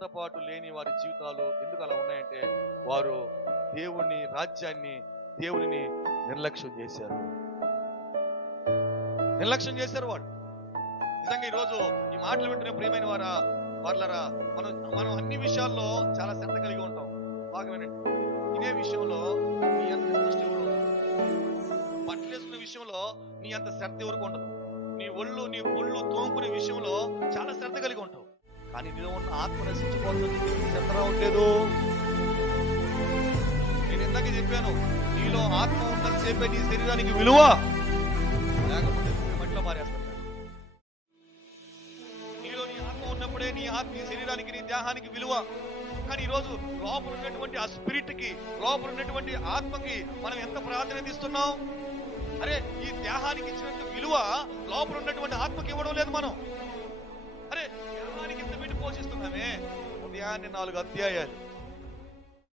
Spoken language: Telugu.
సిద్ధపాటు లేని వారి జీవితాలు ఎందుకు అలా ఉన్నాయంటే వారు దేవుని రాజ్యాన్ని, దేవుని నిర్లక్ష్యం చేశారు. వాడు నిజంగా ఈరోజు ఈ మాటలు వింటున్న ప్రియమైన వాళ్ళరా, మనం అన్ని విషయాల్లో చాలా శ్రద్ధ కలిగి ఉంటాం. బాగా వినండి. తినే విషయంలో నీ అంత ఇంట్రెస్ట్ ఎవరు, బట్టలు వేసుకునే విషయంలో నీ అంత శ్రద్ధ ఎవరికి ఉండదు. నీ ఒళ్ళు తోముకునే విషయంలో చాలా శ్రద్ధ కలిగి ఉంటావు. కానీ నీలో ఉన్న ఆత్మ నశించిపోతుంది, శ్రద్ధ రావట్లేదు. నేను ఇందాక చెప్పాను, నీలో ఆత్మ ఉన్నంతసేపే నీ శరీరానికి విలువ, లేకపోతే మట్టిలో మారేస్తాడు. నీలో నీ ఆత్మ ఉన్నప్పుడే నీ శరీరానికి, నీ దేహానికి విలువ. కానీ ఈరోజు లోపల ఉన్నటువంటి ఆ స్పిరిట్ కి, లోపల ఉన్నటువంటి ఆత్మకి మనం ఎంత ప్రాధాన్యత ఇస్తున్నాం? అరే, ఈ దేహానికి ఇచ్చినంత విలువ లోపల ఉన్నటువంటి ఆత్మకి ఇవ్వడం లేదు మనం. అరే, దేహానికి ఇంత పెట్టి పోషిస్తున్నామే. ఉదయాన్నే 4 అధ్యాయాలు,